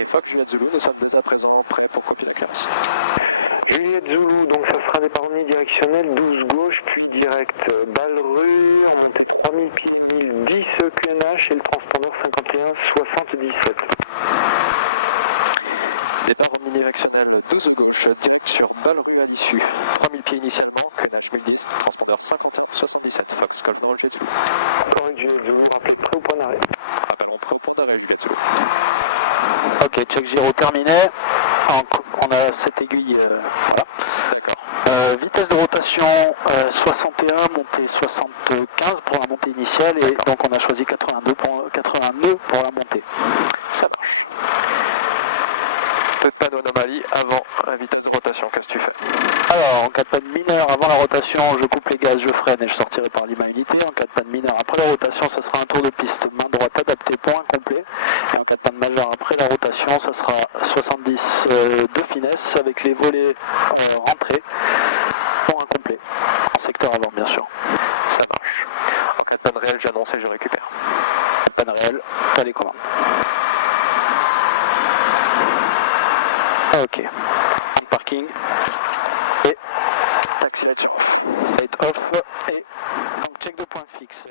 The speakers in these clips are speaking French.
Et Fox Juliette Zulu, nous sommes dès à présent prêts pour copier la clearance. Juliette Zulu, donc ça sera départ omnidirectionnel, 12 gauche, puis direct. Balle rue, en montée 3000 pieds, 1010 QNH et le transpondeur 51 77. Départ omnidirectionnel 12 gauche, direct sur balle rue à l'issue. 3000 pieds initialement, QNH 1010, transpondeur 51 77. Fox Golf Nord Juliette Zulu. Encore une Juliette Zulu, rappelez prêt au point d'arrêt. Rappelons prêt au point d'arrêt Juliette Zulu. Ok, check gyro terminé. On a cette aiguille, voilà. D'accord. Vitesse de rotation 61, montée 75 pour la montée initiale et donc on a choisi 82 pour la montée. Ça marche. Toute panne anomalie avant la vitesse de rotation, qu'est-ce que tu fais? Alors, en cas de panne mineure avant la rotation, je coupe les gaz, je freine et je sortirai par Lima unité. En cas de panne mineure après la rotation, ça sera un tour de piste main droite adapté, point incomplet. Et en cas de panne majeure après la rotation, ça sera 70 de finesse avec les volets rentrés, point incomplet. En secteur avant, bien sûr. Ça marche. En cas de panne réelle, j'annonce et je récupère. Panne réelle, t'as les commandes. Ok. En parking. Et taxi light sur off. Light off et donc check de point fixe.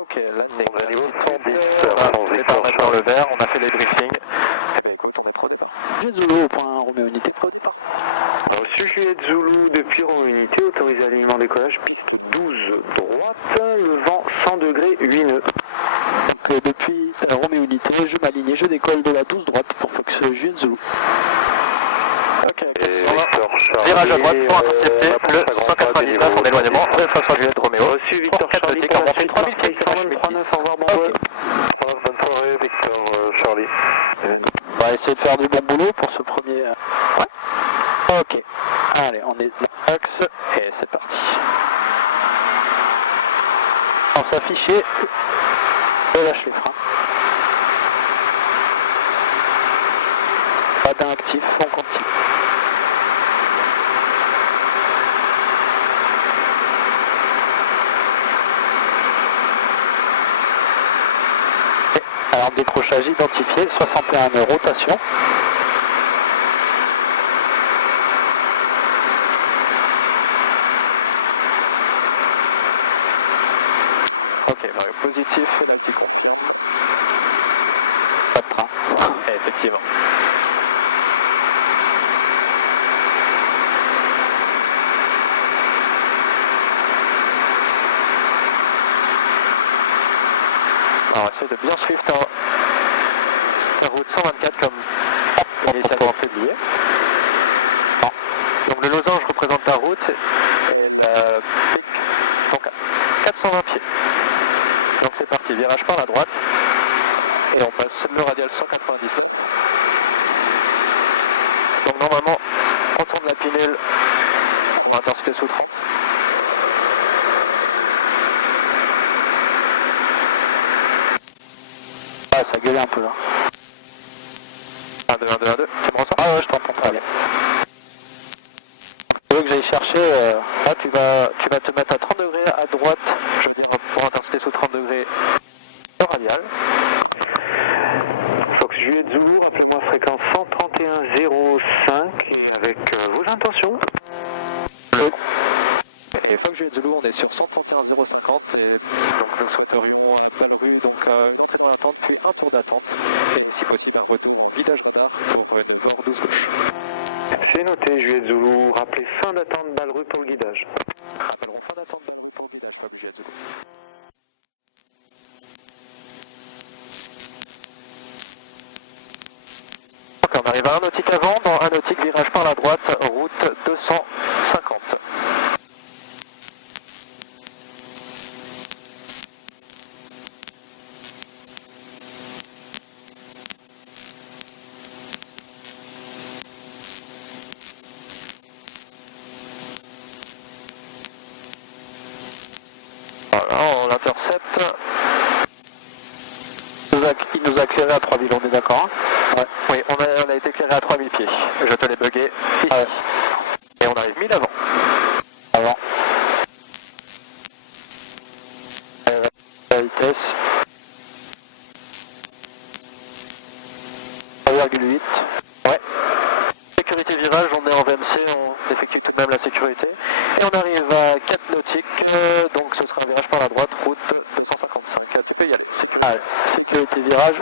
Ok, landing. On est à niveau 110, Départ maintenant le vert, on a fait les briefings. Eh bien écoute, on est pro départ. Juliette Zulu au point Roméo Unité pro départ. Reçu Juliette Zulu depuis Roméo Unité, autorisé alignement décollage, piste 12 droite, le vent 100 degrés, 8 nœuds. Donc depuis Roméo Unité, je m'aligne et je décolle de la 12 droite pour Fox Juliette Zulu. Ok, Virage à droite pour intercepter le 199 en éloignement de Fox Juliette Roméo. Reçu Victor Charlie, pour la suite, 3000 pieds, 123.9, au revoir, bon vol. Bonne soirée, Victor Charlie. On va essayer de faire du bon boulot pour ce premier. Ouais. Ok. Allez, on est axe et c'est parti. On s'afficher. Je lâche les freins. Pas d'inactif, on continue. Alors décrochage identifié, 61 nœuds rotation. Ok, Mario positif, là qui confirme. Pas de train. Et effectivement. Alors essaye de bien suivre ta route 124 comme initialement publié. Donc le losange représente ta route et la pique donc à 420 pieds. Donc c'est parti, virage par la droite et on passe le radial 199. Donc normalement on tourne la pinelle en intensité sous 30. Ah, ça gueulait un peu là. 1, 2, 1, 2, 1, 2, tu me ressens? Ah ouais, je t'entends pas. Allez. Tu veux que j'aille chercher, là tu vas te mettre à 30 degrés à droite, je veux dire pour intensité sous 30 degrés, le radial. Fox Juliette Zulu, rappelez-moi fréquence 131.05 et avec vos intentions. Et Fox Juliette Zulu, on est sur 131.050 et donc nous souhaiterions un belle rue, donc l'entrée dans l'attente, puis un tour d'attente et si possible un retour en guidage radar pour 9h 12 gauche. C'est noté, Juliette Zulu, rappelez fin d'attente, balle rue pour le guidage. Rappellerons fin d'attente de rue pour le guidage, Fox Juliette Zulu. Ok, on arrive à 1 nautique avant, dans 1 nautique virage par la droite, route 250. Voilà, on l'intercepte. Il nous a éclairé à 3000, on est d'accord hein? Ouais. Oui, on a été éclairé à 3000 pieds. Je te l'ai bugué ici. Ouais. Et on arrive 1000 avant. Ah Ouais. Sécurité virage, on est en VMC, on effectue tout de même la sécurité. Et on arrive à 4 nautiques, donc ce sera un virage par la droite, route 255. Tu peux y aller. Allez, sécurité virage.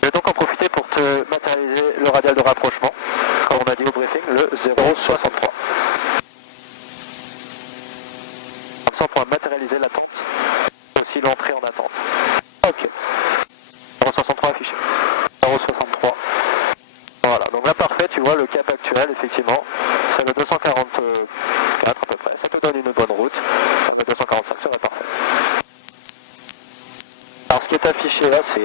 Je vais donc en profiter pour te matérialiser le radial de rapprochement, comme on a dit au briefing, le 063. Comme ça on pourra matérialiser l'attente, aussi l'entrée en attente. Ok. 063 affiché. 063. Voilà, donc là parfait, tu vois le cap actuel, effectivement, c'est le 244 à peu près, ça te donne une bonne route, le 245 ça va parfait. Alors ce qui est affiché là, c'est...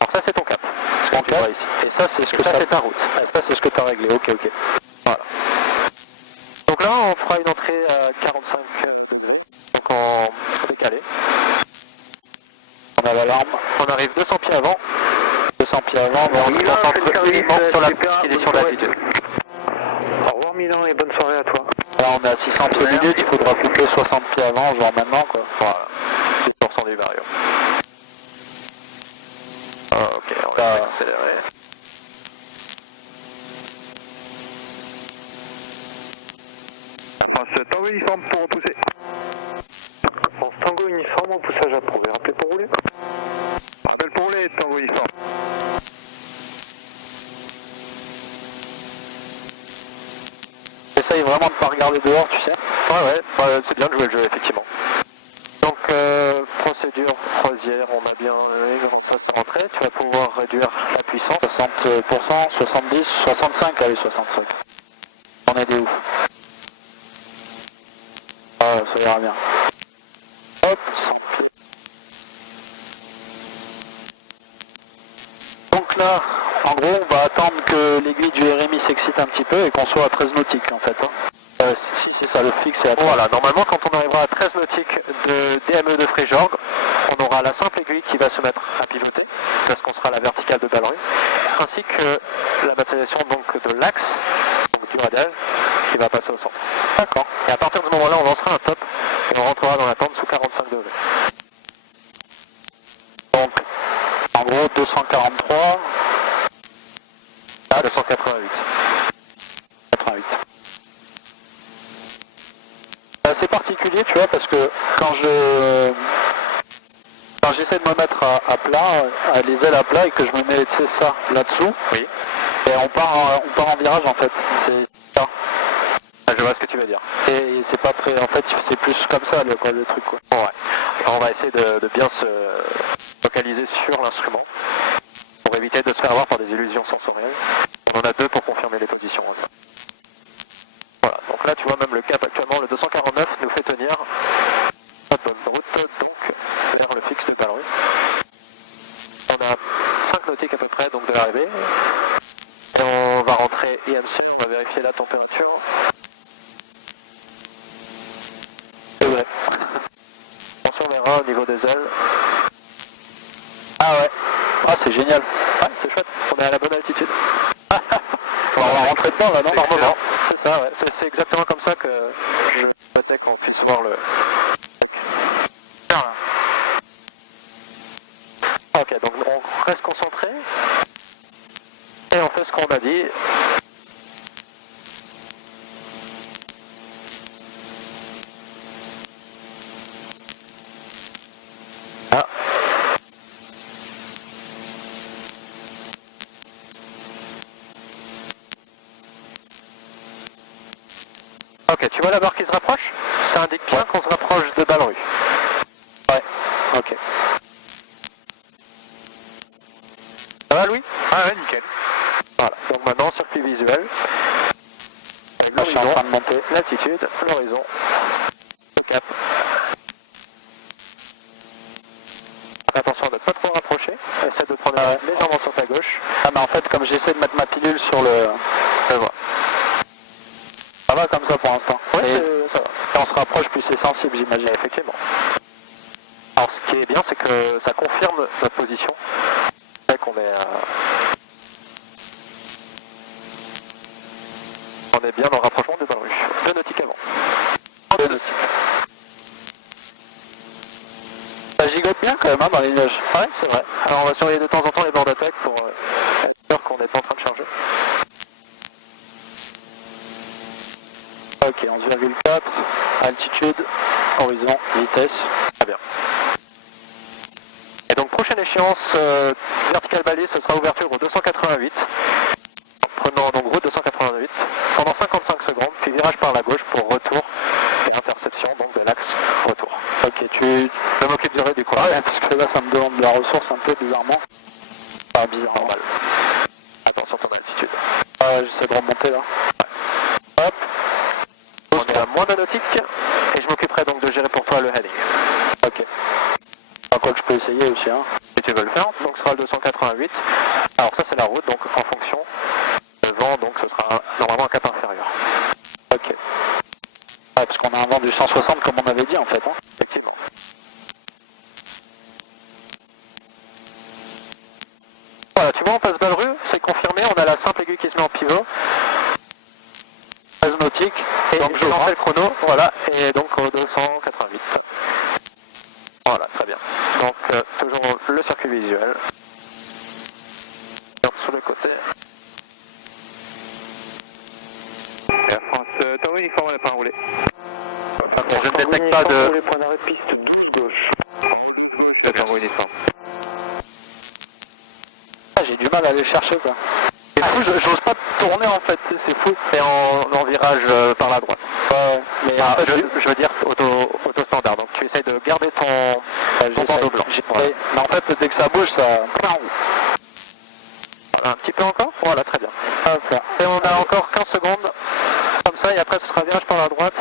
Alors ça c'est ton cap, ce que tu vois ici. Et ça c'est ce que ça c'est ta route. Ah, ça c'est ce que tu as réglé, ok. Voilà. Donc là on fera une entrée à 45 degrés, donc en décalé. On a l'alarme. On arrive 200 pieds avant. 200 pieds avant, On se concentre uniquement sur la position d'altitude. Au revoir Milan et bonne soirée à toi. là on est à 600 pieds minutes, il faudra couper 60 pieds avant, genre maintenant quoi. Voilà, 10% du vario. Ah, ok, on va accélérer. Tango uniforme pour repousser. France Tango uniforme au poussage approuvé. Rappelez pour rouler. Rappel pour rouler, Tango uniforme. Essaye vraiment de pas regarder dehors, tu sais. Ouais, c'est bien de jouer le jeu, effectivement. Donc, procédure croisière, on a bien ça c'est rentré. Tu vas pouvoir réduire la puissance. 60%, 70, 65, allez 65. On est des ouf. Ah, ça ira bien. Hop, 100 pieds. Donc là, en gros, on va attendre que l'aiguille du RMI s'excite un petit peu et qu'on soit à 13 nautiques en fait. Si c'est ça, le fixe est à 13. Voilà, normalement quand on arrivera à 13 nautiques de DME de Fréjorg, on aura la simple aiguille qui va se mettre à pivoter, parce qu'on sera à la verticale de Ballerue, ainsi que la matérialisation donc de l'axe, donc du radial, qui va passer au centre. D'accord. Et à partir de ce moment-là, on lancera un top et on rentrera dans la tente sous 45 degrés. Donc, en gros, 243 à 288. 88. C'est assez particulier, tu vois, parce que quand j'essaie de me mettre à plat, les ailes à plat et que je me mets, tu sais, ça là-dessous, Oui. et on part en virage en fait. C'est ça. Je vois ce que tu veux dire. Et c'est pas très, en fait, c'est plus comme ça le truc quoi. Bon, ouais. Alors, on va essayer de bien se focaliser sur l'instrument pour éviter de se faire avoir par des illusions sensorielles. On en a deux pour confirmer les positions. Voilà, donc là tu vois même le cap actuellement, le 249 nous fait tenir notre bonne route donc vers le fixe de Ballerue. On a 5 nautiques à peu près donc de l'arrivée. Et on va rentrer IMC, on va vérifier la température. C'est vrai. Attention on verra au niveau des ailes. Ah ouais. Ah c'est génial. Ouais, c'est chouette, on est à la bonne altitude. On va rentrer dedans là, non? Par moment, c'est ça, ouais. C'est exactement comme ça que je souhaitais qu'on puisse voir le... Ok, donc on reste concentré et on fait ce qu'on a dit. Ah. Ok, tu vois la barre qui se rapproche? Ça indique bien qu'on se rapproche de Ballerue. Ouais. Ok. Ça va Louis? Ah ouais, nickel. Voilà, donc maintenant circuit visuel. Avec Là, je suis en train de monter. l'altitude, l'horizon, le cap. Attention de ne pas trop rapprocher, essaie de prendre légèrement sur ta gauche. Ah mais en fait comme j'essaie de mettre ma pilule sur le... Je vois. Ça va comme ça pour l'instant. Ouais, Et ça va. quand on se rapproche plus c'est sensible j'imagine. Effectivement. Alors ce qui est bien, c'est que ça confirme notre position. C'est qu'on est, on est bien dans le rapprochement de Ballerue. 2 nautiques avant. 2 nautiques. pilotes bien quand même hein, dans les nuages. Ouais, c'est vrai. Alors on va surveiller de temps en temps les bords d'attaque pour être sûr qu'on n'est pas en train de charger. Ok, 11,4, altitude, horizon, vitesse. Très bien. Et donc prochaine échéance verticale balise, ce sera ouverture au 288. Prenons donc route 288 pendant 55 secondes, puis virage par la gauche pour retour et interception donc de l'axe retour. Ok, tu Je m'occupe du du coup. ouais, parce que là ça me demande de la ressource un peu bizarrement. Pas bizarrement. Normal. Attention ton altitude. J'essaie de remonter là. Hop. On est à moins d'un nautique et je m'occuperai donc de gérer pour toi le heading. Ok. Enfin, quoi que je peux essayer aussi hein. Si tu veux le faire, donc ce sera le 288. Alors ça c'est la route, donc en fonction le vent, donc ce sera normalement un cap inférieur. Ok. Ouais, parce qu'on a un vent du 160 comme on avait dit en fait. Hein. Effectivement. Voilà, tu vois on passe Balru, c'est confirmé, on a la simple aiguille qui se met en pivot. 13 nautique. Et Donc donc je je vois. le chrono, voilà, et donc au 288. Voilà, très bien. Donc toujours le circuit visuel. Donc sur le côté. Air France Tango uniforme, on n'a pas enroulé. Je ne détecte pas de... Les points d'arrêt piste 12 gauche. Tango uniforme. Ah, j'ai du mal à aller chercher quoi. C'est fou, j'ose pas tourner en fait, c'est fou. C'est en virage par la droite. Ouais, mais Ah, en fait, je veux dire auto standard. Donc tu essayes de garder ton bandeau blanc. Voilà. Mais en fait, dès que ça bouge, ça... Un petit peu encore. Voilà, très bien. Hop là. Et on a encore 15 secondes. Comme ça, et après ce sera virage par la droite.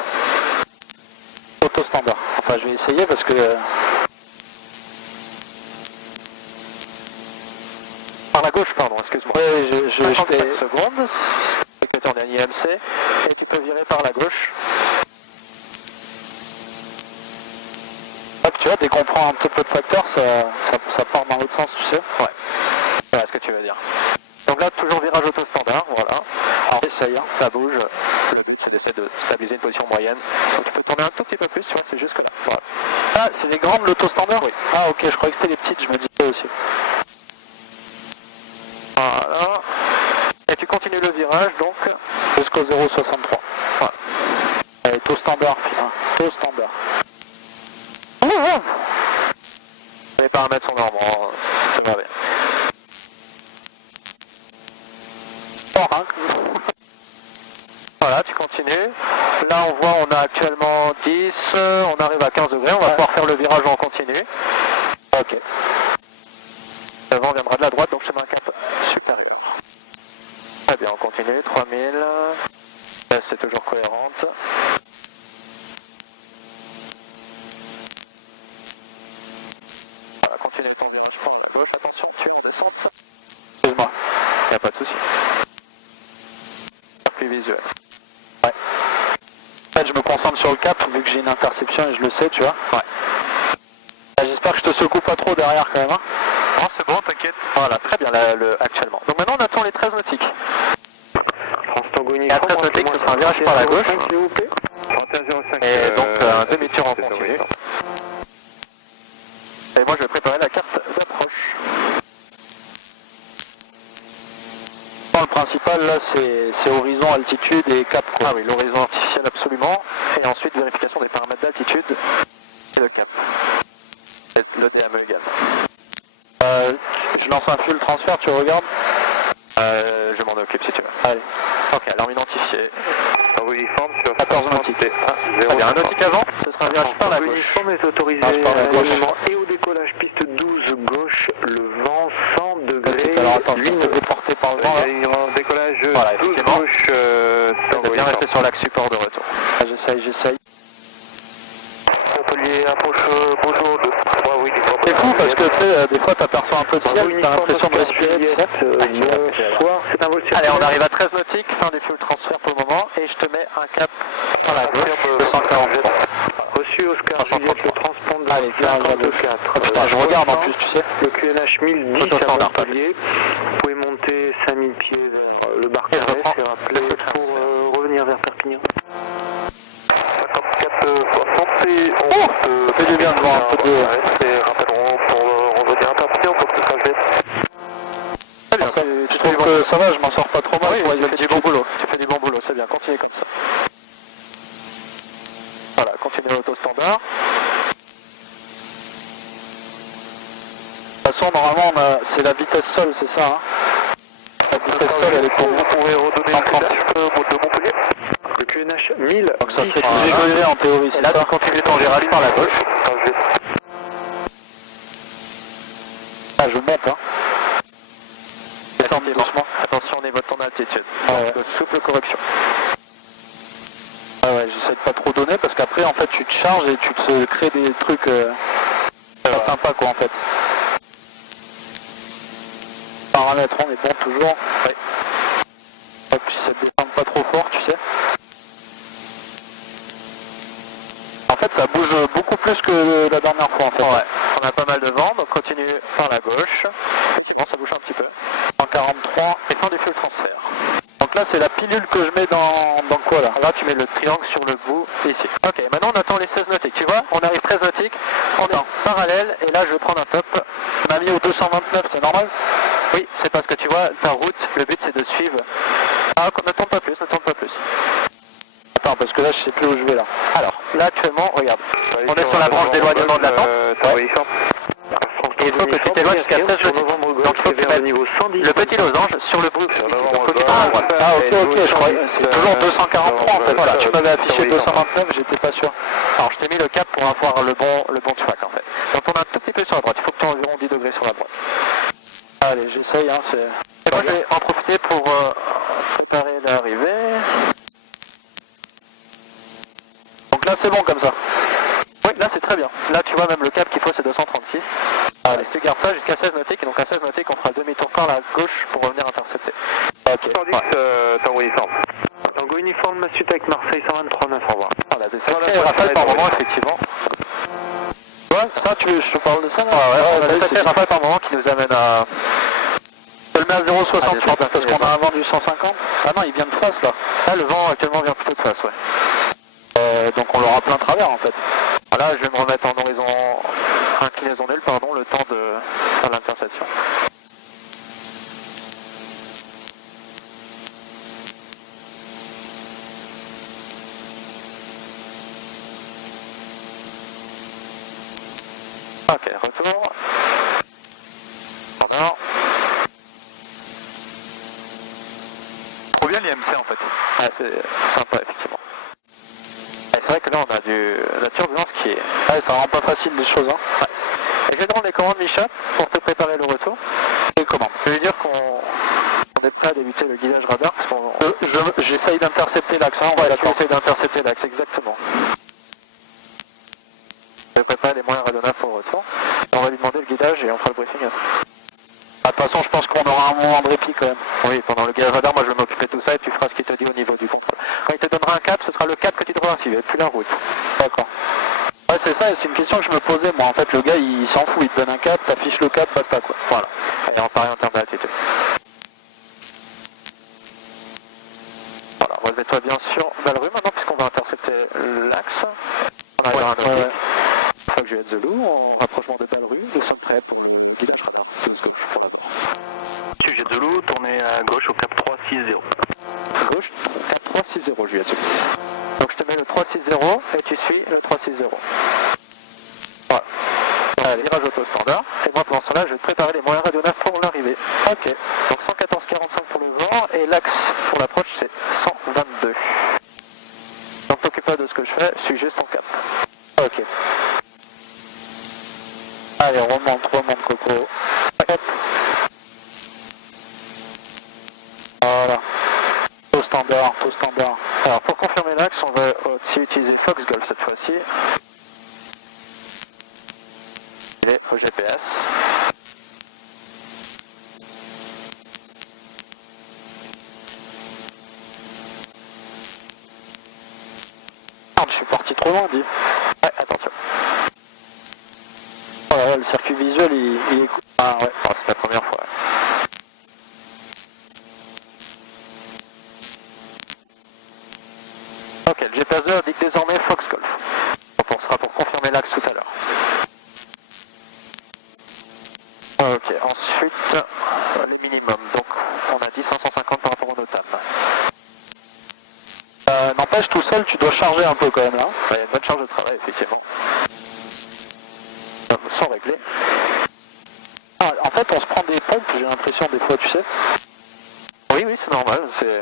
Auto standard. Enfin, je vais essayer parce que... Par la gauche, pardon, excuse-moi. Ouais, je 55 secondes. C'est que tu es en IMC. Et tu peux virer par la gauche. Hop, tu vois, dès qu'on prend un petit peu de facteur, ça part dans l'autre sens, tu sais. Ouais. Voilà ce que tu veux dire. Donc là, toujours virage auto standard, voilà. Alors, essaye, hein. Ça bouge. Le but, c'est d'essayer de stabiliser une position moyenne. Donc tu peux tourner un tout petit peu plus, tu vois, c'est jusque là. Voilà. Ah, c'est les grandes, l'auto standard? Oui. Ah, ok, je croyais que c'était les petites, je me disais aussi. Voilà. Et tu continues le virage, donc. Jusqu'au 0,63. Voilà. Allez, taux standard, putain. Taux standard. Les paramètres sont normaux, ça va bien. Fort, hein. Voilà, tu continues. Là, on voit, on a actuellement 10, on arrive à 15 degrés, on va pouvoir faire le virage en continu. Ok. Le vent viendra de la droite, donc je te mets un cap supérieur. Très bien, on continue, 3000. Là, c'est toujours cohérente. Voilà, continue ton virage par la gauche. Attention, tu es en descente. Excuse-moi. Il n'y a pas de souci. Circuit visuel. Ouais. En fait, je me concentre sur le cap, vu que j'ai une interception et je le sais, tu vois. Ouais. J'espère que je te secoue pas trop derrière quand même. Hein. Non, c'est bon, t'inquiète. Voilà, très bien actuellement. Donc maintenant, on attend les 13 nautiques. France Tango Et à 13 nautiques, ce sera un virage par la gauche. S'il vous plaît. 31,05. Et donc, un demi-tour en continu. Et moi, je vais préparer la carte d'approche. Bon, le principal là, c'est horizon, altitude et cap, quoi. Ah oui, l'horizon artificiel absolument. Et ensuite, vérification des paramètres d'altitude et le cap. Et le DME également. Je lance un fuel transfert, tu regardes? Je m'en occupe si tu veux. Allez. Ok, alarme identifiée. Tango uniforme sur 14 nautiques. Très bien, un nautique avant, ce sera un virage par la gauche. Uniforme est autorisé Ah, par la à gauche. l'alignement et au décollage piste 12 gauche, le vent 100 degrés. Alors attends, je vais 8 te déporter par le vent là. Alignement, décollage Voilà, 12 effectivement. gauche, On Tango va bien uniforme. rester sur l'axe support de retour. Ah, j'essaye. Montpellier approche, bonjour. Oui, C'est fou parce que tu sais, des fois t'aperçois un peu de ciel, t'as l'impression de respirer, tu sais. Bonsoir, c'est un vol Allez, on arrive à 13 nautiques, fin du fuel transfert pour le moment, et je te mets un cap par la gauche, 240. Reçu Oscar Juliette, le transpondeur Allez, virage à gauche. 54. Putain, je regarde en plus, tu sais. Le QNH 1010 Auto à standard, Montpellier. Vous pouvez monter 5000 pieds vers le bar Et je carré, reprends c'est rappelé le pour revenir vers Perpignan. 54, 60 et Ça fait du bien de voir un peu de... c'est rappel ça va, je m'en sors pas trop mal. Oui, pour tu les fais du altitudes. bon boulot. Tu fais du bon boulot, c'est bien. Continue comme ça. Voilà, continue l'auto-standard. De toute façon, normalement, c'est la vitesse sol, c'est ça, hein. La vitesse sol, elle est pour Vous pourrez redonner le QNH de Montpellier. Le QNH 1000. donc ça serait plus évolué en théorie, Et c'est là, ça. tu continues ton virage par la gauche. Ah, je monte, hein. Descends Effectivement. doucement. Attention au niveau de ton altitude. Ouais. Donc, souple correction. Ah ouais, j'essaie de pas trop donner parce qu'après, en fait, tu te charges et tu te crées des trucs pas sympas, quoi, en fait. Paramètres, on est bon toujours. Ouais. Hop, j'essaie de descendre pas trop fort, tu sais. En fait, ça bouge beaucoup plus que la dernière fois, en fait. Ouais. On a pas mal de vent, donc continue par la gauche. Effectivement, ça bouge un petit peu. 143. Et fin du fuel transfert. Donc là, c'est la pilule que je mets dans quoi, là? Là, tu mets le triangle sur le bout, ici. Ok, maintenant on attend les 16 nautiques. Tu vois, on arrive 13 nautiques, on est en parallèle, et là, je vais prendre un top. On a mis au 229, c'est normal? Oui, c'est parce que tu vois, ta route, le but c'est de suivre. Ah, ne tourne pas plus, ne tourne pas plus. Attends, parce que là, je sais plus où je vais, là. Alors, là actuellement, regarde, on est sur la branche d'éloignement de la tente. Et il faut que tu t'éloignes jusqu'à 16 nautiques. Donc il faut que tu mettes le petit losange sur le bout. Ah, ok, je croyais. C'est toujours 243, en fait. Voilà, tu m'avais affiché 229, j'étais pas sûr. Alors je t'ai mis le cap pour avoir le bon track en fait. Donc on a un tout petit peu sur la droite, il faut que tu aies environ 10 degrés sur la droite. Allez, j'essaye, hein, c'est... Et moi je vais en profiter pour préparer l'arrivée. Donc là, c'est bon comme ça. Oui, là c'est très bien. Là tu vois même le cap qu'il faut c'est 236. Allez, tu gardes ça jusqu'à 16 nautiques et donc à 16 nautiques on fera demi-tour par la gauche pour revenir intercepter. Ok. Tango uniforme. Tango uniforme, Massutec, Marseille 123, 9, au revoir. Voilà, c'est ça. Et Raphaël par moment effectivement. Ouais, ça, je te parle de ça, là? On a allez, des c'est Raphaël par moment qui nous amène à... Je le mets à 0,68 Ah, parce qu'on a un vent du 150. Ah non, il vient de face, là. Là le vent actuellement vient plutôt de face, ouais. Donc on l'aura plein travers, en fait. Voilà, je vais me remettre en horizon, inclinaison nulle, pardon, le temps de faire l'interception. Ok, retour. Voilà. Trop bien l'IMC en fait. Ouais, c'est sympa effectivement. Et c'est vrai que là on a la turbulence qui est... Ouais, ça rend pas facile les choses, hein. Ouais. Et je vais te rendre les commandes, Micha, pour te préparer le retour. Les commandes. Je vais dire qu'on est prêt à débuter le guidage radar parce qu'on... J'essaye d'intercepter l'axe, hein, on va Ouais, tu d'accord. essaies d'intercepter l'axe, exactement. Je vais préparer les moyens radonnables pour le retour. On va lui demander le guidage et on fera le briefing après. De toute façon, je pense qu'on aura un moment de répit quand même. Oui, pendant le guidage radar, moi je vais m'occuper de tout ça et tu feras ce qu'il te dit au niveau du contrôle. Quand il te donnera un cap, ce sera le cap que tu devras suivre, plus la route. D'accord. Ouais, c'est ça, et c'est une question que je me posais. Moi, en fait, le gars, il s'en fout, il te donne un cap, t'affiches le cap, basta, quoi. Voilà. Et en pareil en termes d'attitude. Voilà, relevez-toi bien sûr Balru maintenant, puisqu'on va intercepter l'axe. On arrive à un nautique. Une fois que je vais être Zulu, en rapprochement de Balru, nous sommes prêts pour le guidage radar. Tout ce que je fais d'abord. Sujet de loup, tournez à gauche au cap 360. Gauche, 4360, je vais dessus. Donc je te mets le 360 et tu suis le 360. Voilà. Allez, virage auto-standard. Et moi pendant ce temps-là, je vais te préparer les moyens radionnaires pour l'arrivée. Ok. Donc 114,45 pour le vent et l'axe pour l'approche c'est 122. Donc t'occupe pas de ce que je fais, suis juste ton cap. Ok. Allez, remonte, Coco. Hop. Voilà. Taux standard. Alors pour confirmer l'axe, on va aussi utiliser Fox Golf cette fois-ci. Il est au GPS. Merde, je suis parti trop loin, dis. Ouais, attention. Oh là là, le circuit visuel, il est cool. Ah ouais, oh, c'est la première fois. Ouais. Ok, le GPS 2 indique désormais Fox Golf. Donc on sera pour confirmer l'axe tout à l'heure. Ok, ensuite le minimum. Donc on a dit 550 par rapport au NOTAM. N'empêche, tout seul, tu dois charger un peu quand même là. Il y a une bonne charge de travail, effectivement. Sans régler. Ah, en fait, on se prend des pompes, j'ai l'impression des fois, tu sais. Oui, c'est normal, c'est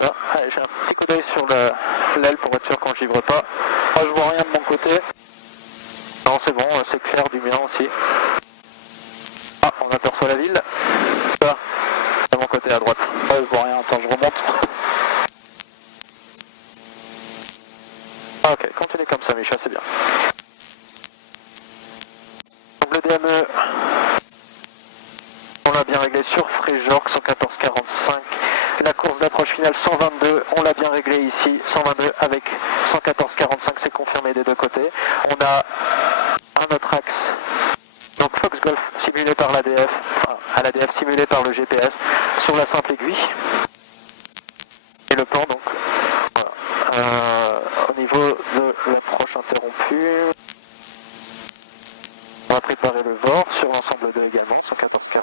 ça. Allez, j'ai un petit coup d'œil sur l'aile pour être sûr qu'on givre pas. Moi, je vois rien de mon côté. Non, c'est bon, c'est clair du mien aussi. Ah, on aperçoit la ville. Ça, de mon côté à droite. Ouais, je vois rien, attends, je remonte. Ah, ok, continue comme ça, Micha, c'est bien. Donc le DME, on l'a bien réglé sur Fréjorque, 114,45. La course d'approche finale 122, on l'a bien réglé ici, 122 avec 114,45, c'est confirmé des deux côtés. On a un autre axe, donc Fox Golf simulé par l'ADF, enfin, à l'ADF simulé par le GPS sur la simple aiguille. Et le plan donc, voilà. Au niveau de l'approche interrompue, on va préparer le VOR sur l'ensemble 2 également, 114,45.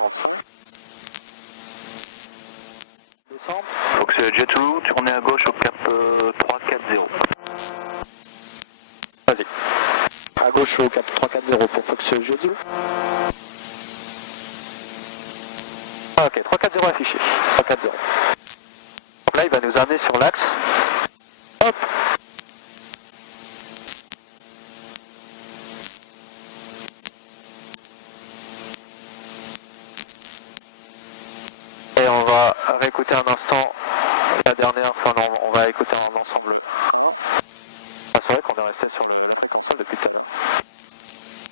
Descente. Fox Jet Zulu, tournez à gauche au cap 340. Vas-y. À gauche au cap 340 pour Fox Jet Zulu. Ah, ok, 340 affiché. 340. Donc là, il va nous amener sur l'axe. Hop. Et on va réécouter un instant la dernière, enfin non, on va écouter en ensemble. Ah, c'est vrai qu'on est resté sur le fréquentiel depuis tout à l'heure.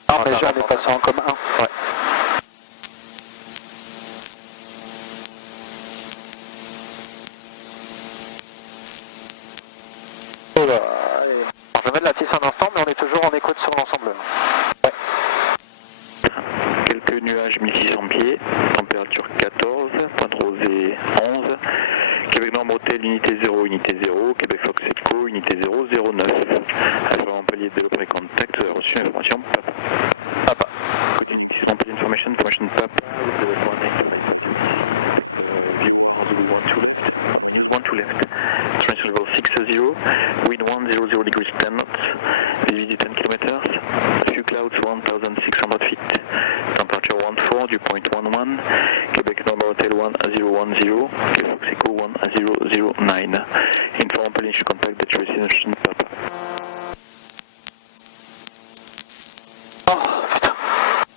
Ah, mais j'en ai passé en commun. Ouais. Oh là, allez. Alors, je vais mettre la tisse un instant, mais on est toujours en écoute sur l'ensemble. Ouais. Quelques nuages 1600 pieds, température 14, point de rosée 11, Québec Nord Motel unité 0, unité 0, Québec Fox Echo unité 0, 09. Alpha Montpellier développé contact, vous avez reçu l'information Papa. Papa. Continuing this Montpellier information Papa, with the warning view Zulu 1 to left, Minute 1 to left, transmission level 60, wind 100 degrees 10 knots, visibility 10 kilometers, few clouds 1,600 feet, temperature 14, dew point 11, Quebec Nord Hotel 1010, Quebec Fox Echo 1009. Inform police contact the destination Papa. Oh putain,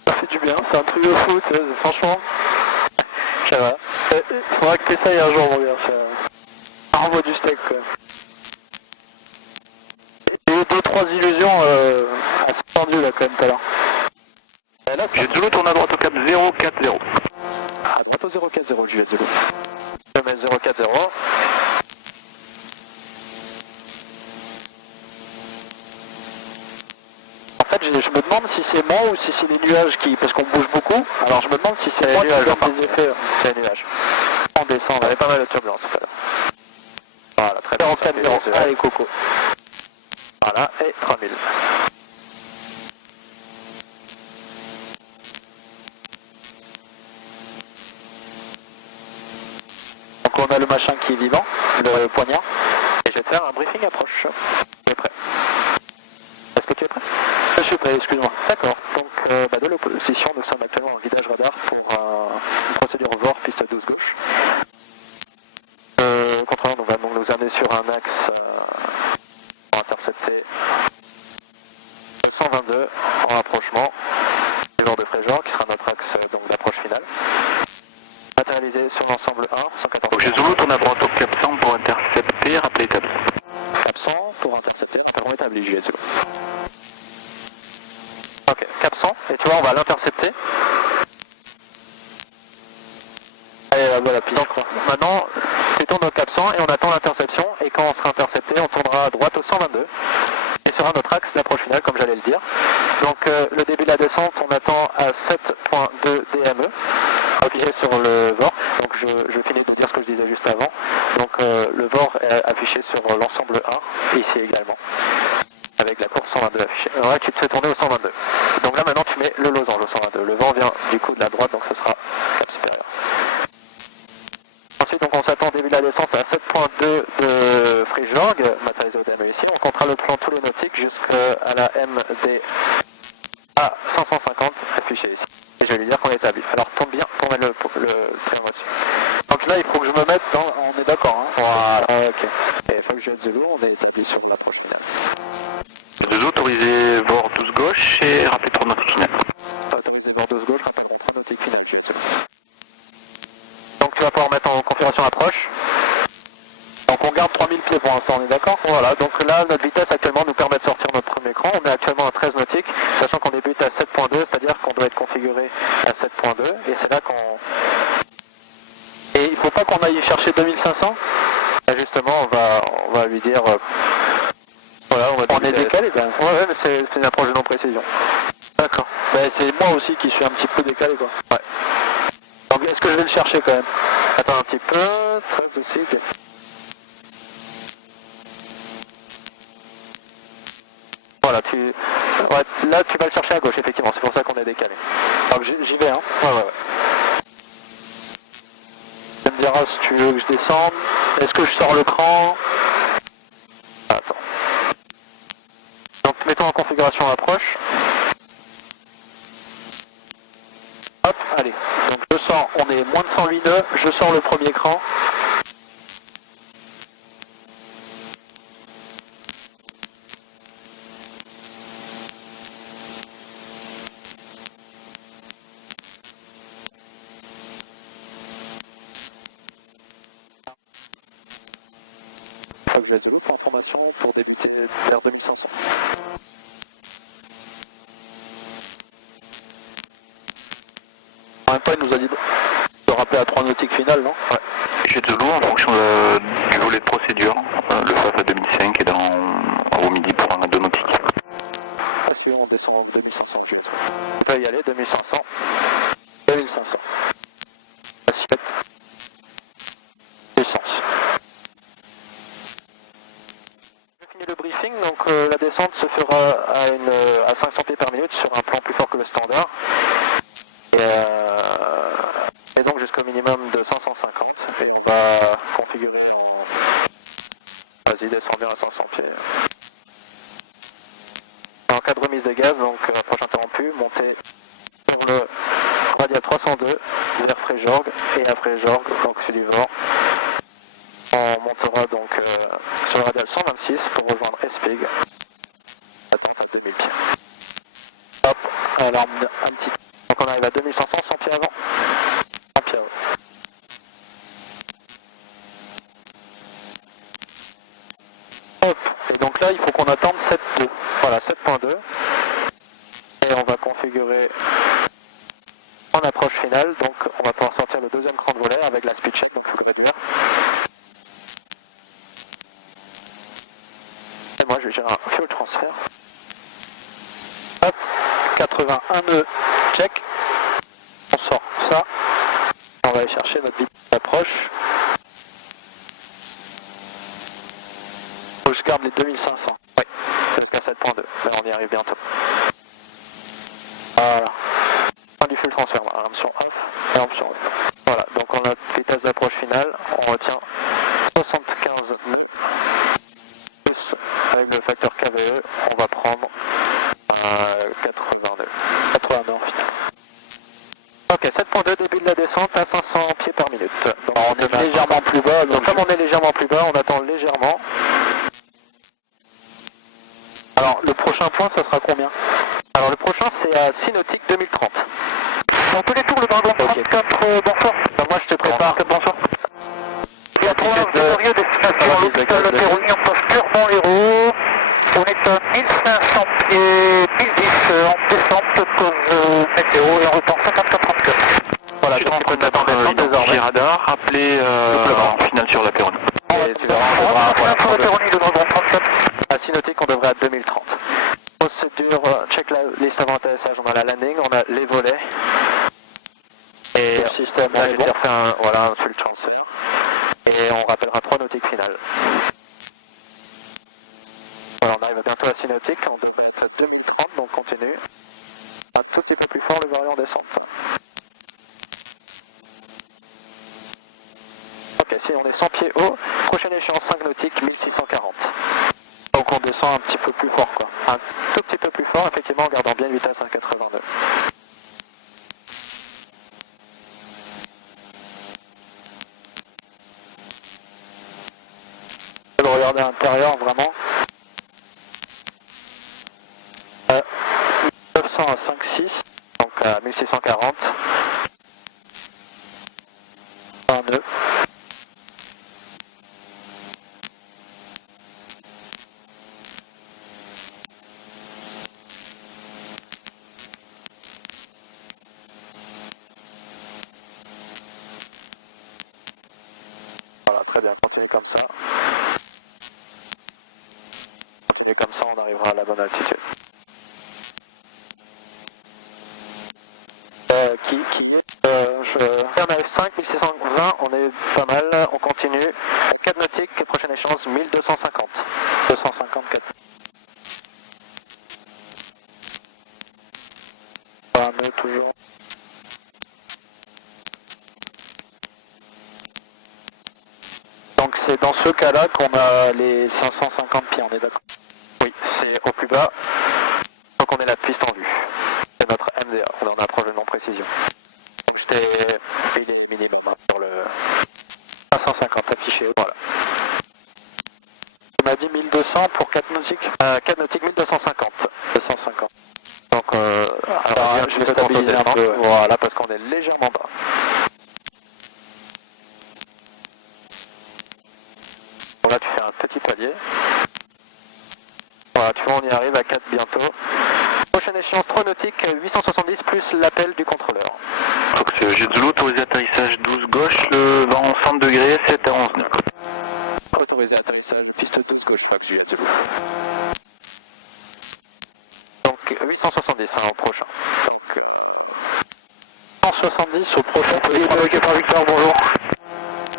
ça fait du bien, c'est un truc de fou, tu sais, franchement. Ça va. Faudra que t'essayes un jour, mon gars, ça envoie du steak quand même. J'ai eu 2-3 illusions assez tendues là quand même tout à l'heure. Là, ça... Jet Zulu tourne à droite au cap 040. À droite au 040, Jet Zulu. Je mets 040. En fait, je me demande si c'est moi ou si c'est les nuages qui... Parce qu'on bouge beaucoup, alors je me demande si c'est moi qui donne des effets. C'est les nuages. On descend, on avait pas mal de turbulence tout à l'heure. Voilà, très bien. 040, allez Coco. Voilà, et 3000. Donc on a le machin qui est vivant, le poignard. Et je vais te faire un briefing approche. Tu es prêt? Est-ce que tu es prêt? Je suis prêt, excuse-moi. D'accord. Donc, de l'opposition, nous sommes actuellement en guidage radar pour une procédure VOR piste 12 gauche. Le contrôleur va donc nous amener sur un axe pour intercepter 122 en rapprochement du bord de Fréjor, qui sera notre axe donc d'approche finale. Matérialisé sur l'ensemble 1, 114. Jet Zulu tourne à droite au cap 100 pour intercepter, rappelez établi. Absent pour intercepter l'interrompt établi, Jet Zulu. Ok, cap 100, et tu vois, on va l'intercepter. Allez, là, voilà, piste. Donc maintenant, tu tournes au cap 100 et on attend l'interception, et quand on sera intercepté, on tournera à droite au 122, et sera notre axe d'approche finale, comme j'allais le dire. Donc le début de la descente, on attend à 7.2 DME, affiché sur le VOR. Donc je finis de dire ce que je disais juste avant. Donc le VOR est affiché sur l'ensemble 1, ici également, avec la course 122 affichée. Alors là, tu te fais tourner au 122. Donc là, maintenant, tu mets le losange au 122. Le vent vient du coup de la droite, donc ce sera cap supérieur. Ensuite, donc, on s'attend au début de la descente à 7.2 de Frischorg, matérialisé au DME ici. On comptera le plan tous les nautiques jusqu'à la MD à 550 affiché ici. Et je vais lui dire qu'on est établi. Alors tourne bien pour mettre le triangle dessus. Donc là, il faut que je me mette dans... On est d'accord, hein? Voilà. Ah, ok. Et Fox Jet Zulu, on est établi sur l'approche finale. Deux autorisés bord 12 gauche et rappel 3 nautiques finales. Autorisé bord 12 gauche, rappellerons 3 nautiques finales. Donc tu vas pouvoir mettre en configuration approche. Donc on garde 3000 pieds pour l'instant, on est d'accord? Voilà, donc là notre vitesse actuellement nous permet de sortir notre premier cran. On est actuellement à 13 nautiques, sachant qu'on débute à 7.2, c'est-à-dire qu'on doit être configuré à 7.2. Et c'est là qu'on... Et il faut pas qu'on aille chercher 2500? Là, justement, on va lui dire... voilà, on est décalé quand même. Ouais, mais c'est une approche de non-précision. D'accord. Ben, c'est moi aussi qui suis un petit peu décalé, quoi. Ouais. Donc est-ce que je vais le chercher quand même? Attends un petit peu, 13 aussi. Voilà, là tu vas le chercher à gauche, effectivement, c'est pour ça qu'on est décalé. Donc j'y vais, hein? Ouais. Tu me diras si tu veux que je descende. Est-ce que je sors le cran? Attends. Donc mettons en configuration approche. Hop, allez. Donc je sors, on est moins de 108 nœuds, je sors le premier cran. Faut que je laisse de l'autre pour information pour débuter vers 2500. En même temps, il nous a dit de rappeler à 3 nautiques finales, non? Ouais. Jet de l'eau en fonction du volet de procédure. Le FAF à 2005 est au midi pour un 2 nautiques. Parce qu'on descend en 2500, je vais être. On peut y aller, 2500. 2500. Assiette. Essence. Je finis le briefing, donc la descente se fera à 500 pieds par minute sur un plan plus fort que le standard. Et donc jusqu'au minimum de 550. Et on va configurer en... Vas-y, descends bien à 500 pieds. Et en cas de remise de gaz, donc approche interrompue, montez sur le radial 302 vers Frischorg et à Frischorg, donc sur du vent. On montera donc sur le radial 126 pour rejoindre Espig. Attends, à 2000 pieds. Hop, alors un petit... Donc on arrive à 2500, 100 pieds avant. 100 pieds avant. Hop, et donc là, il faut qu'on attende 7.2. Voilà, 7.2. Et on va configurer en approche finale. Donc on va pouvoir sortir le deuxième cran de volet avec la speed check, donc il faut le réduire. Et moi je vais gérer un fuel transfert. Hop, 81 nœuds, check. On sort ça. On va aller chercher notre vitesse d'approche. Faut que je garde les 2500. Oui, jusqu'à 7.2. Là on y arrive bientôt. Voilà. Fin du fuel transfert, réemption off et réemption off. Voilà, donc on a vitesse d'approche finale, on retient 75 nœuds. Plus avec le facteur KVE, on va prendre 80 nœuds. 80 nœuds en final. Ok, 7.2, début de la descente à 500 pieds par minute. Donc Alors, on est légèrement plus bas. Donc comme on est légèrement plus bas, on attend légèrement. Alors le prochain point, ça sera combien? Alors le prochain c'est à 6 nautiques 2030. Dans tous les tours, le dragon 34, bonsoir. Donc moi je te prépare. Bonsoir. Il y a 3 Vélorio, destination Hôpital Péroni, en passe purement l'héros. On est à 1500 pieds, 1010 en descente, cause météo, et on reprend 54-34. Voilà, Je tu suis en train d'attendre désormais. radar, appelé en finale sur la Péroni. Et tu verras, on devra, voilà, Sur la Péroni, le dragon 34. à 6 nautiques, on devrait à 2030. Procédure, check la liste avant atterrissage, on a la landing, on a les volets. Et Le système, là, on est j'ai bon. fait un fuel transfert. Et on rappellera 3 nautiques finales. Voilà, on arrive bientôt à 6 nautiques, on devrait être à 2030, donc continue. Un tout petit peu plus fort le variant descente. Hop. on est 100 pieds haut, prochaine échéance 5 nautiques, 1640. Donc on descend un petit peu plus fort quoi. Un tout petit peu plus fort, effectivement, en gardant bien une vitesse à 82. Je vais regarder à l'intérieur vraiment. 900 à 5,6. Donc à 1640. Un nœud. Voilà, très bien, continuez comme ça. Continuez comme ça, on arrivera à la bonne altitude. On arrive 5, 1620, on est pas mal, on continue. 4 nautiques, prochaine échéance 1250. 254. Un nœud toujours. Donc c'est dans ce cas-là qu'on a les 550 pieds, on est d'accord? Oui, c'est au plus bas, donc on est la piste en vue. C'est notre MDA, on approche de non-précision. Donc j'étais payé minimum hein, sur le 550 affiché. Voilà. On a dit 1200 pour 4 nautiques? 4 nautiques 1250. 250. Donc alors, je vais stabiliser un peu. Voilà, parce qu'on est légèrement bas. Bon là tu fais un petit palier. Voilà, tu vois on y arrive à 4 bientôt. Prochaine échéance 3 nautiques, 870 plus l'appel du contrôleur. Fox Jet Zulu, autorisé atterrissage 12 gauche, vent 100 degrés, 7 à 11 nœuds. Autorisé atterrissage, piste 12 gauche, Fox Jet Zulu. Donc 870 hein, au prochain. Donc 170 au prochain. Par Victor, bonjour.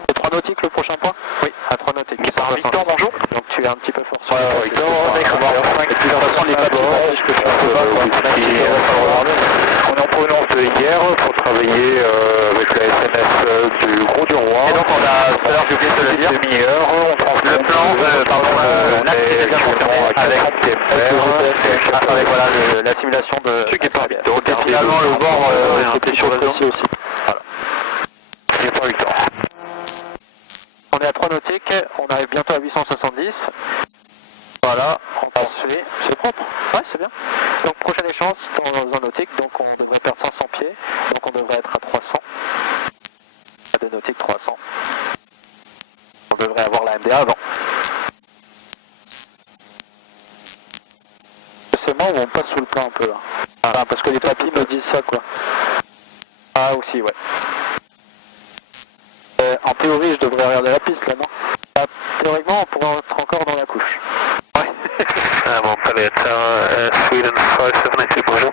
Et 3 nautiques le prochain point? oui, à 3 nautiques. Par Victor, bonjour. Donc tu es un petit peu fort sur Ouais, Victor, d'accord. Et puis de toute façon les papiers m'affichent que je suis un peu bas quoi. On est en provenance de hier pour travailler avec la SMS du Gros du Roi. Et donc on a, tout à l'heure j'ai oublié de te le dire, demi-heure, on transmet le plan, l'axe est bien confirmé avec voilà, la simulation de... Ce qui est pas Victor, Et finalement le bord C'était sur le précis aussi. Voilà. Ce qui est pas Victor. On est à 3 nautiques, on arrive bientôt à 870. Voilà, on poursuit. C'est propre. Ouais, c'est bien. Donc prochaine échéance dans un nautique, donc on devrait perdre 500 pieds, donc on devrait être à 300. À 2 nautiques, 300. On devrait avoir la MDA avant. C'est moi ou on passe sous le plan un peu là? Enfin, parce que les papiers me disent ça quoi. Ah aussi, ouais. En théorie je devrais regarder la piste là non? Théoriquement, on pourrait être encore dans la couche. Ouais. Bon, Sweden 578, bonjour.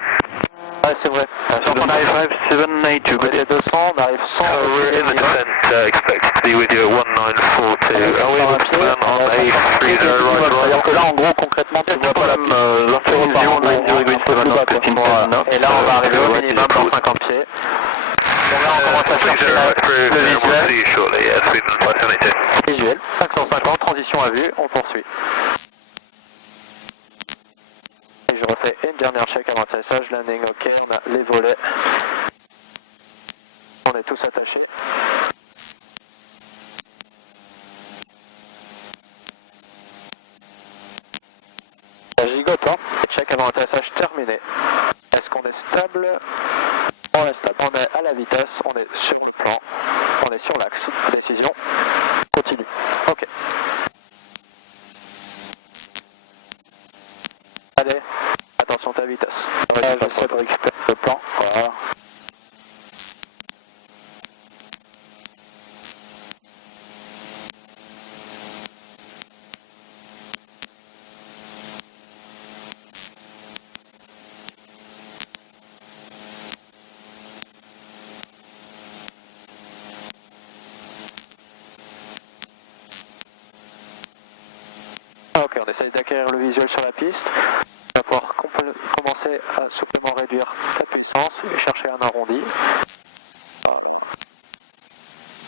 Ouais, c'est vrai. Donc on arrive 5782, côté 200, on arrive 100. We're in the descent, expect to be with you at 1942. Are we able to plan on a 30 right C'est-à-dire que là en gros concrètement tu vois pas la piste. Et là on va arriver au minimum dans 50 pieds. Donc là on commence à chercher le visuel. 550, transition à vue, on poursuit. Et je refais une dernière check avant atterrissage, landing ok, on a les volets. On est tous attachés. Ça gigote hein. Check avant atterrissage terminé. Est-ce qu'on est stable? On est stable. On est à la vitesse, on est sur le plan, on est sur l'axe. Décision. Continue. Ok. Allez, attention ta vitesse. J'essaie de récupérer le plan. Voilà. Ok, on essaye d'acquérir le visuel sur la piste. On va pouvoir commencer à souplement réduire la puissance et chercher un arrondi. Voilà.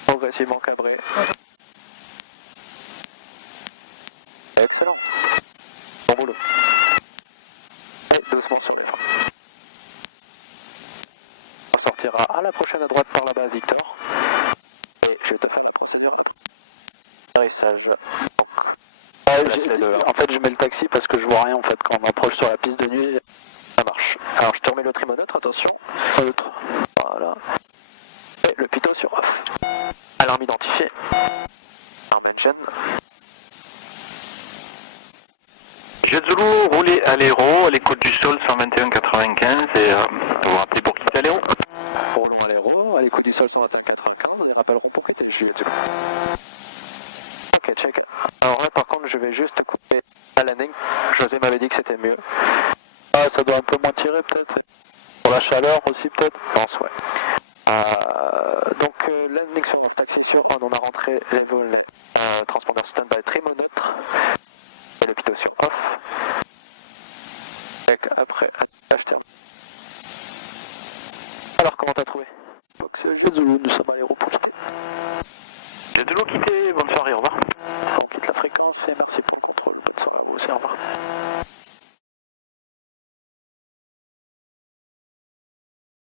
Progressivement cabré. excellent. Bon boulot. Et doucement sur les freins. On sortira à la prochaine à droite par là-bas, Victor. Et je vais te faire la procédure d'atterrissage. Donc, en fait, je mets le taxi parce que je vois rien en fait quand on approche sur la piste de nuit. ça marche. Alors je te remets le trimomètre, attention. Neutre. Voilà. Et le pitot sur off. Alarme identifiée. Arm engine. Jet Zulu, roulez à l'aéro, à l'écoute du sol 121,95 et vous rappelez pour quitter l'aéro. Roulons à l'aéro, à l'écoute du sol 121,95 et rappelleront pour quitter le juillet. Ok, check. Alors là par contre je vais juste couper à landing. José m'avait dit que c'était mieux. Ah, ça doit un peu moins tirer peut-être. Pour la chaleur aussi peut-être. Je pense, ouais. Donc landing sur taxi sur on, on a rentré les volets. Transpondeur standby trimomètre. Et le pitot sur off. Check après. Là je termine. Alors comment t'as trouvé? C'est Jet Zulu, nous sommes à l'aéroport.